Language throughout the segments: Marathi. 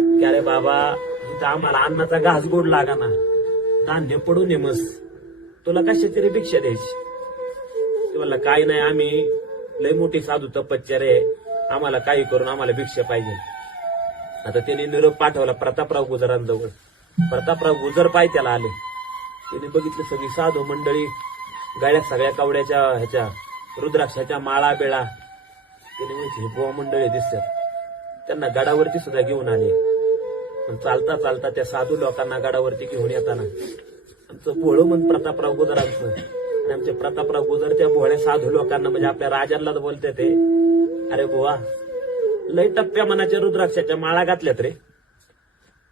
की अरे बाबा इथं आम्हाला अन्नाचा घास गोड लागा ना, धान्य पडू नये मस, तुला कशाची रे भिक्षा द्यायची. ते म्हणलं काही नाही, आम्ही लय मोठी साधू तपश्चर्या आहे, आम्हाला काही करून आम्हाला भिक्षा पाहिजे. आता त्याने निरोप पाठवला प्रतापराव गुजरांजवळ. प्रतापराव गुजर पाय त्याला आले. त्याने बघितलं सगळी साधू मंडळी गाड्या सगळ्या कवड्याच्या ह्याच्या रुद्राक्षाच्या माळा बेळा. त्याने म्हणजे बुवा मंडळी दिसतात, त्यांना गडावरती सुद्धा घेऊन आले. पण चालता चालता त्या साधू लोकांना गडावरती घेऊन येताना आमचं भोळं मन प्रतापराव गुजरांचं, आणि आमचे प्रतापराव गुजर त्या भोळ्या साधू लोकांना म्हणजे आपल्या राजांनाच बोलते ते, अरे बुवा लय टप्प्या मनाच्या रुद्राक्षाच्या माळा घातल्यात रे,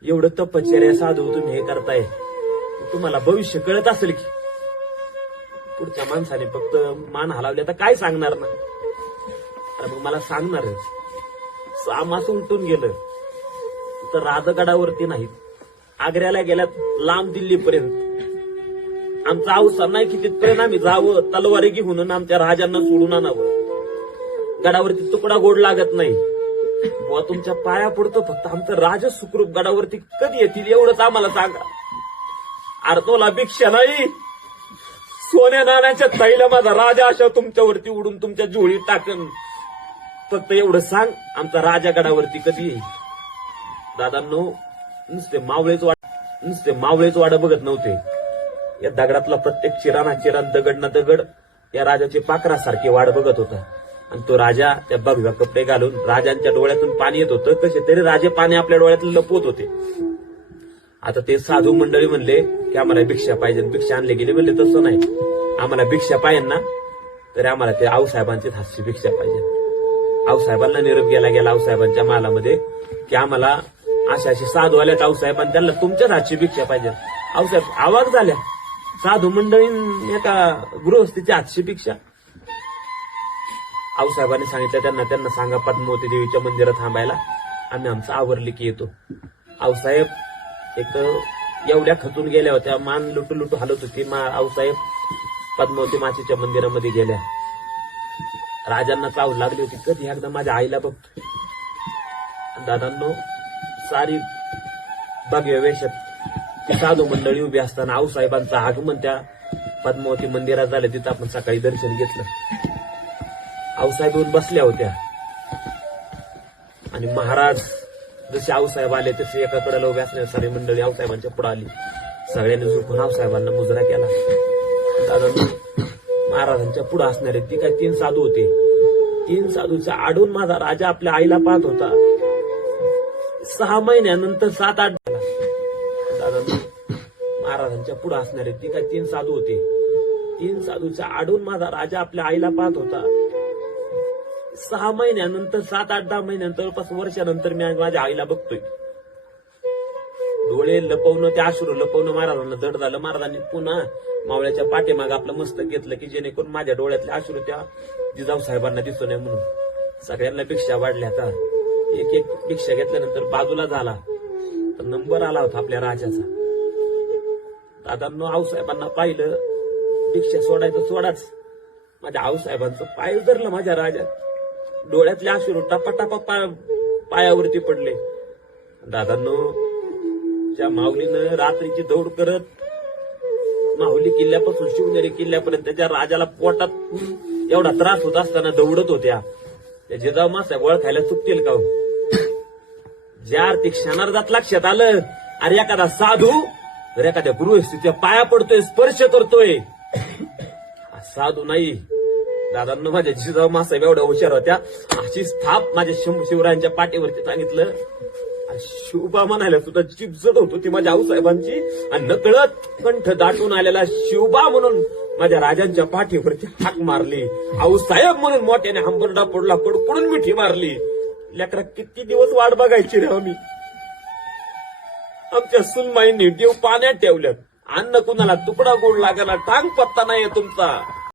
एवढं तपश्चर्या साधू तुम्ही हे करताय, तुम्हाला भविष्य कळत असेल की. पुढच्या माणसाने फक्त मान हलावले तर काय सांगणार ना. अरे मग मला सांगणारच. 6 मास उलटून गेलं तर राजगडावरती नाहीत, आग्र्याला गेल्यात, लांब दिल्लीपर्यंत. आमचा अवसर नाही की तिथपर्यंत आम्ही जावं तलवारी घेऊन आमच्या राजांना सोडून आणावं. गडावरती तुकडा गोड लागत नाही बुवा, तुमच्या पाया पडतो, फक्त आमचं राज सुखरूप गडावरती कधी येतील एवढंच आम्हाला सांगा. आरतोला भिक्षा नाही, सोन्या नाण्याच्या तैला माझा राजा अशा तुमच्यावरती उडून तुमच्या जोळीत टाकन, फक्त एवढं सांग आमचा राजा गडावरती कधी येईल. दादांनो, नुसते मावळेच वाडा बघत नव्हते. या दगडातला प्रत्येक चिराना चिरान, दगड ना दगड या राजाचे पाखरासारखे वाड बघत होता. आणि तो राजा त्या भगव्या कपडे घालून, राजांच्या डोळ्यातून पाणी येत होतं, कसे तरी राजे पाणी आपल्या डोळ्यातून लपवत होते. आता ते साधू मंडळी म्हणले की आम्हाला भिक्षा पाहिजे, भिक्षा आणले गेले. म्हणले तसं नाही, आम्हाला भिक्षा पाहिजे ना, तर आम्हाला ते आऊसाहेबांचीच हातची भिक्षा पाहिजे. आऊसाहेबांना निरोप गेला आऊसाहेबांच्या मालामध्ये की आम्हाला अशा साधू आल्यात आऊसाहेबांना, त्यांना तुमच्याच हातची भिक्षा पाहिजे. आऊसाहेब आवाज झाल्या, साधू मंडळी एका गृहस्थीची हातची भिक्षा. आऊसाहेबांनी सांगितलं त्यांना सांगा पद्मावती देवीच्या मंदिरात थांबायला, आम्ही आमचं आवरली की येतो. आऊसाहेब एक एवढ्या खचून गेल्या होत्या, मान लुटू हलत होती. आऊसाहेब पद्मावती मातेच्या मंदिरामध्ये गेल्या. राजांना चाव लागली होती, कधी एकदा माझ्या आईला बघतोय. दादांनो, सारी भगव्य वेशात ती साधू मंडळी उभी असताना आऊसाहेबांचं आगमन त्या पद्मावती मंदिरात झालं. तिथं आपण सकाळी दर्शन घेतलं. आऊसाहेब येऊन बसल्या होत्या आणि महाराज जसे आऊसाहेब आले तसे एकाकडे उभे असणारी सारी मंडळी आऊसाहेबांच्या पुढे आली. सगळ्यांनी झोपून आऊसाहेबांना मुजरा केला. दादा, महाराजांच्या पुढे असणारे ती काय 3 साधू होते. 3 साधूच्या आडून माझा राजा आपल्या आईला पाहत होता. 6 महिन्यानंतर 7-8 दादा, महाराजांच्या पुढे असणारे ती काय 3 साधू होते. 3 साधूच्या आडून माझा राजा आपल्या आईला पाहत होता. 6 महिन्यानंतर 7-8-10 महिन्यानंतर 5 वर्षानंतर मी माझ्या आईला बघतोय. डोळे लपवणं, ते अश्रू लपवणं महाराजांना जड झालं. महाराजांनी पुन्हा मावळ्याच्या पाठीमागे आपलं मस्तक घेतलं की जेणेकरून माझ्या डोळ्यातले अश्रू त्या जिजाऊ साहेबांना दिसू नये म्हणून. सगळ्यांना भिक्षा वाढल्या. आता एक भिक्षा घेतल्यानंतर बाजूला झाला तर नंबर आला होता आपल्या राजाचा. दादांनो, आऊसाहेबांना पाहिलं, भिक्षा सोडायचं सोडाच, माझ्या आऊसाहेबांचं पाय धरलं माझ्या राजा. डोळ्यातले अश्रू टपाटपा पायावरती पडले. दादांनो, त्या माऊलीनं रात्रीची दौड करत माहुली किल्ल्यापासून शिवनेरी किल्ल्यापर्यंत त्याच्या राजाला पोटात एवढा त्रास होत असताना दौडत होत्या. त्या जिजाऊ मासाहेब ओळखायला चुकतील का? ज्या आर्थिक क्षणार्धात लक्षात आलं, अरे एखादा साधू तर एखाद्या गृहस्थीच्या पाया पडतोय, स्पर्श करतोय, साधू नाही. दादांना माझ्या जिजाऊ मासाहेब एवढ्या हुशार होत्या. अशी स्थाप माझ्या शिवरायांच्या पाठीवरती सांगितलं. शिवबा म्हणायला सुद्धा चिपजत होत होती माझ्या आऊसाहेबांची, आणि नकळत कंठ दाटून आलेला शिवबा म्हणून माझ्या राजांच्या पाठीवरती हाक मारली. आऊसाहेब म्हणून मोठ्याने हंबरडा पडला, कडकडून मिठी मारली. लेकरा, किती दिवस वाट बघायची रे आम्ही. आमच्या सुनमाईंनी देव पाण्यात ठेवल्यात. अन्न कुणाला तुकडा गोड लागला, टांग पत्ता नाहीये तुमचा.